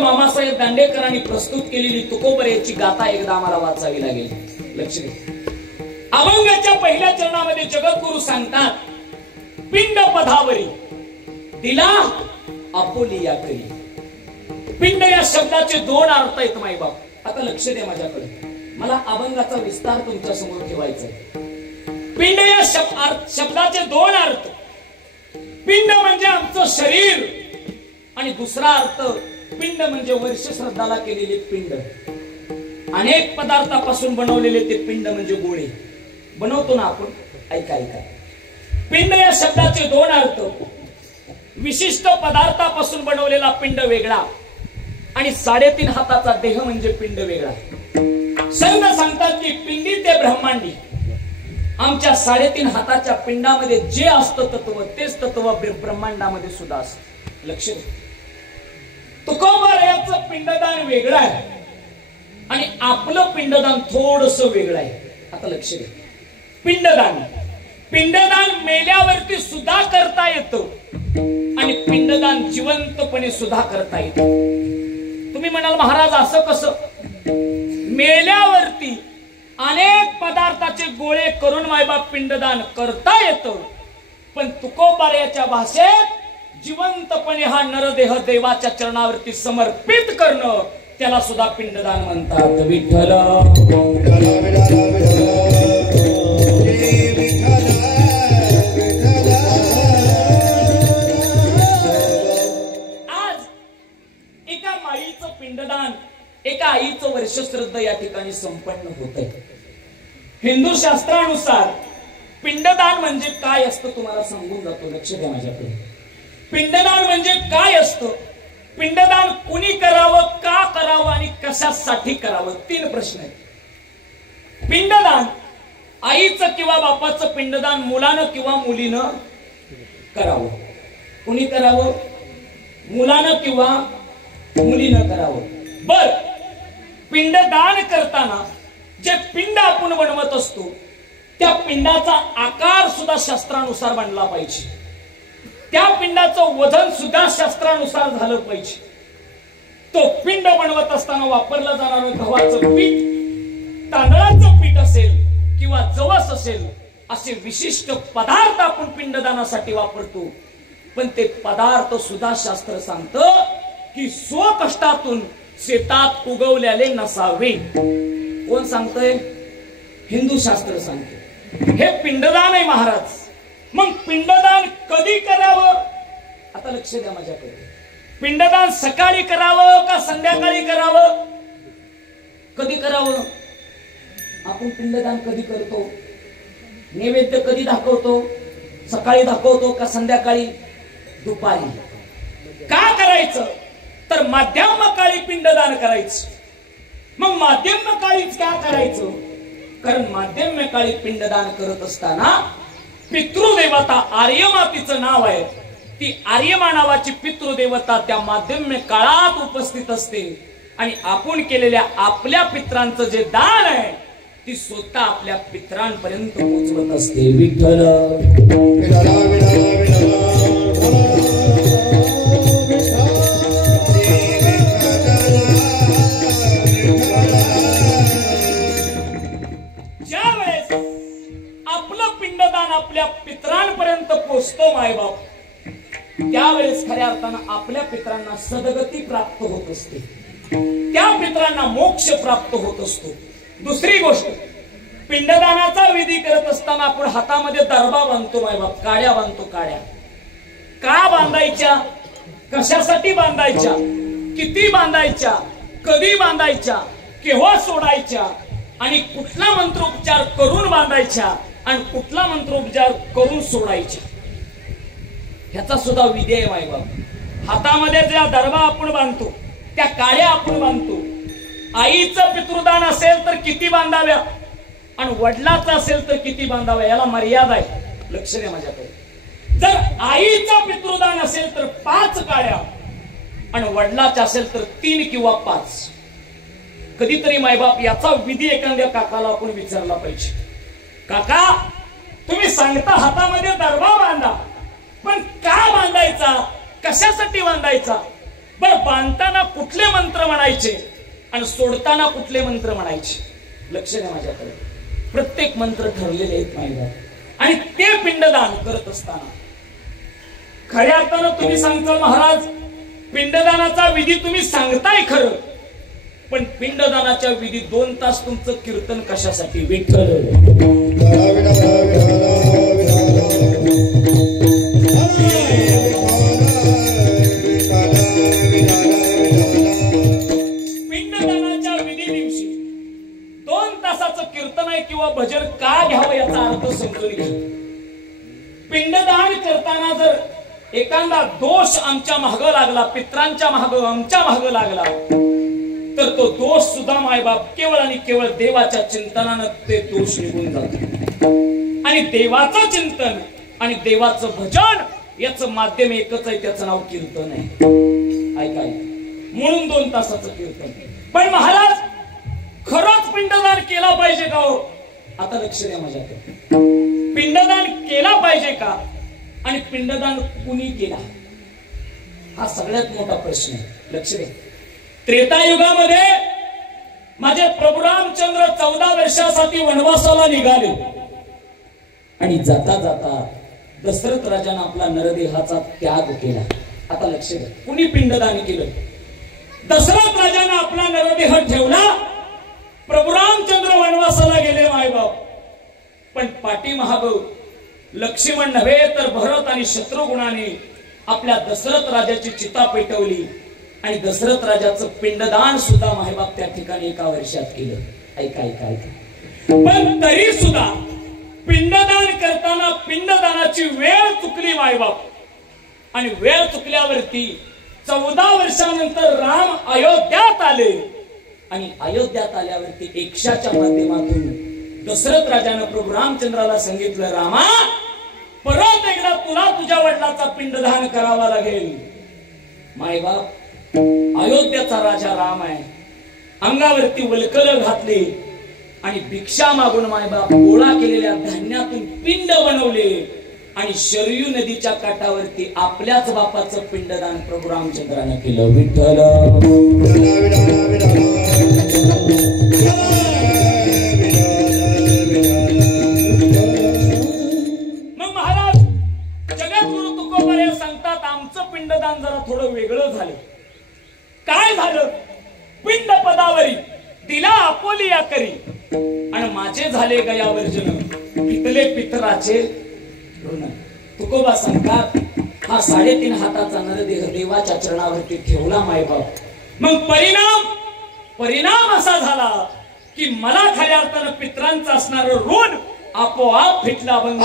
मामासाहेब दांडेकरांनी प्रस्तुत केलेली तुकोबऱ्याची गाथा एकदा आम्हाला वाचावी लागेल. लक्ष द्या. अभंगाच्या पहिल्या चरणामध्ये जगद्गुरु सांगतात, पिंड पदावरी दिला आपोली या करी. पिंड या शब्दाचे दोन अर्थ आहेत माईबाप. आता लक्ष द्या माझ्याकडे, मला अभंगाचा विस्तार तुमच्या समोर ठेवायचा आहे. पिंड या शब्दाचे दोन अर्थ. पिंड म्हणजे आमचं शरीर आणि दुसरा अर्थ पिंड म्हणजे वर्ष श्रद्धाला केलेले पिंड. अनेक पदार्थापासून बनवलेले ते पिंड म्हणजे गोळे बनवतो ना आपण. ऐका ऐका, पिंड या शब्दाचे दोन अर्थ. विशिष्ट पदार्थापासून बनवलेला पिंड वेगळा आणि 3.5 हाताचा देह म्हणजे पिंड वेगळा. संत सांगतात की पिंडी ते ब्रह्मांडी. आमच्या 3.5 हाताच्या पिंडामध्ये जे असतं तत्व तेच तत्व ब्रह्मांडामध्ये सुद्धा असतं. लक्ष द्या. तुकोबारायाचं पिंडदान वेगळं आहे आणि आपलं पिंडदान थोडस वेगळं आहे. आता लक्ष द्या. पिंडदान मेल्यावरती सुद्धा करता येतं आणि पिंडदान जिवंतपणे सुद्धा करता येतं. तुम्ही म्हणाल महाराज असं कसं? मेल्यावरती अनेक पदार्थाचे गोळे करून मायबाप पिंडदान करता येतं, पण तुकोबारायाच्या भाषेत जिवंतपणे हा नरदेह देवाच्या चरणावरती समर्पित करणं त्याला सुद्धा पिंडदान म्हणतात. विठ्ठल आज एका माईचं पिंडदान, एका आईचं वर्षश्रद्ध या ठिकाणी संपन्न होत आहे. हिंदू शास्त्रानुसार पिंडदान म्हणजे काय असतं तुम्हाला सांगून जातो. लक्ष द्या माझ्याकडे. पिंडदान म्हणजे काय असतं, पिंडदान कुणी करावं, का करावं आणि कशासाठी करावं, 3 प्रश्न आहेत. पिंडदान आईचं किंवा बापाचं पिंडदान मुलानं किंवा मुलीनं करावं. कुणी करावं? मुलानं किंवा मुलीनं करावं. बर, पिंडदान करताना जे पिंड आपण बनवत असतो त्या पिंडाचा आकार सुद्धा शास्त्रानुसार बनला पाहिजे. त्या पिंडाचं वजन सुद्धा शास्त्रानुसार झालं पाहिजे. तो पिंड बनवत असताना वापरलं जाणारं गव्हाचं पीठ, तांदळाचं पीठ असेल किंवा जवस असेल, असे विशिष्ट पदार्थ आपण पिंडदानासाठी वापरतो. पण ते पदार्थ सुद्धा शास्त्र सांगतं की स्वकष्टातून शेतात उगवलेले नसावे. कोण सांगतंय? हिंदू शास्त्र सांगते. हे पिंडदान आहे महाराज. मग पिंडदान कधी करावं? आता लक्ष द्या माझ्याकडे. पिंडदान सकाळी करावं का संध्याकाळी करावं? कधी करावं? आपण पिंडदान कधी करतो? नैवेद्य कधी दाखवतो? सकाळी दाखवतो का संध्याकाळी? दुपारी. का करायचं? तर माध्यम काळी पिंडदान करायचं. मग माध्यम काळीच का करायचं? कारण माध्यम काळी पिंडदान करत असताना पितृदेवता आर्यमा तिचं नाव आहे. ती आर्यमा नावाची पितृदेवता त्या माध्यम काळात उपस्थित असते आणि आपण केलेल्या आपल्या पित्रांचं जे दान आहे ती स्वतः आपल्या पित्रांपर्यंत पोहोचवत असते. विठ्ठल ज्यावेळेस आपलं पिंडदान आपल्या पित्रांपर्यंत पोहोचतो मायबाप, त्यावेळेस खऱ्या अर्थानं आपल्या पित्रांना सद्गती प्राप्त होत असते. त्या पित्रांना मोक्ष प्राप्त होत असतो. दुसरी गोष्ट, पिंडदानाचा विधी करत असताना आपण हातामध्ये दरबा बांधतो मायबाप, काड्या बांधतो. काड्या का बांधायच्या? कशासाठी बांधायच्या? किती बांधायच्या? कधी बांधायच्या? केव्हा सोडायच्या? आणि कुठला मंत्रोपचार करून बांधायच्या आणि कुठला मंत्रोपचार करून सोडायच्या, ह्याचा सुद्धा विधी आहे मायबाप. हातामध्ये ज्या दरबा आपण बांधतो, त्या काड्या आपण बांधतो. आईचं पितृदान असेल तर किती बांधाव्या आणि वडिलाचं असेल तर किती बांधाव्या, याला मर्यादा आहे. लक्ष द्या माझ्याकडे. जर आईचं पितृदान असेल तर 5 काड्या आणि वडिलाचं असेल तर 3 किंवा 5. कधीतरी मायबाप याचा विधी एखाद्या काकाला आपण विचारला पाहिजे. काका, तुम्ही सांगता हातामध्ये दरबा बांधा, पण का बांधायचा? कशासाठी बांधायचा? बर, बांधताना कुठं कुठले मंत्र म्हणायचे आणि सोडताना कुठले मंत्र म्हणायचे. लक्ष द्या माझ्याकडे. प्रत्येक मंत्र ठरलेले आहेत माहिती. आणि ते पिंडदान करत असताना खऱ्या अर्थानं तुम्ही सांगता महाराज पिंडदानाचा विधी तुम्ही सांगताय खरं, पण पिंडदानाच्या विधी 2 तास तुमचं कीर्तन कशासाठी. विठ्ठल पिंडदानाच्या विधी दिवशी 2 तासाचं कीर्तन आहे किंवा भजन का घ्यावं याचा अर्थ समजून घ्या. पिंडदान करताना जर एखादा दोष आमच्या मागं लागला, पित्रांच्या मागं आमच्या मागं लागला, तर तो दोष सुद्धा मायबाप केवळ आणि केवळ देवाच्या चिंतनानं ते दोष निघून जातो. आणि देवाचं चिंतन आणि देवाचं भजन याचं माध्यम एकच आहे, त्याचं नाव कीर्तन आहे. ऐकाय म्हणून 2 तासाचं कीर्तन. पण महाराज खरंच पिंडदान केला पाहिजे का हो? आता लक्ष द्या माझ्याकडे. पिंडदान केला पाहिजे का आणि पिंडदान कुणी केला हा सगळ्यात मोठा प्रश्न आहे. लक्ष द्या. त्रेतायुगामध्ये माझे प्रभू रामचंद्र 14 वर्षासाठी वनवासाला निघाले आणि जाता जाता दशरथ राजाने आपला नरदेहाचा त्याग केला. आता लक्ष द्या. कुणी पिंडदान केलं? दशरथ राजाने आपला नरदेह ठेवला. प्रभू रामचंद्र वनवासाला गेले मायबाप. पण पाठीमाग लक्ष्मण नव्हे तर भरत आणि शत्रुघ्नाने आपल्या दशरथ राजाची चिता पेटवली आणि दशरथ राजाचं पिंडदान सुद्धा मायबाप त्या ठिकाणी 1 वर्षात केलं. ऐका ऐका ऐका. पण तरी सुद्धा पिंडदान करताना पिंडदानाची वेळ चुकली मायबाप. आणि वेळ चुकल्यावरती 14 वर्षानंतर राम अयोध्यात आले आणि अयोध्यात आल्यावरती एकशाच्या माध्यमातून दशरथ राजानं प्रभू रामचंद्राला सांगितलं, रामा परत एकदा तुला तुझ्या वडिलाचा पिंडदान करावा लागेल. मायबाप अयोध्याचा राजा राम आहे. अंगावरती वलकल घातले आणि भिक्षा मागून मायबाप गोळा केलेल्या धान्यातून पिंड बनवले आणि शरयू नदीच्या काठावरती आपल्याच बापाचं पिंडदान प्रभू रामचंद्राने केलं. विठ्ठल मग महाराज जगद्गुरु तुकोबा सांगतात आमचं पिंडदान जरा थोडं वेगळं झालं. काय झालं? पिंड पदावरी दिला आपोलिया करी आणि माझे झाले गयावर्जन पितले पितराचे ऋण. तुकोबा सांगतात हा 3.5 हाताचा नरदेह देवाच्या चरणावरती ठेवला मायबाप. मग परिणाम असा झाला की मला खऱ्या अर्थानं पित्रांचं असणारं ऋण आपोआप फिटला. बंद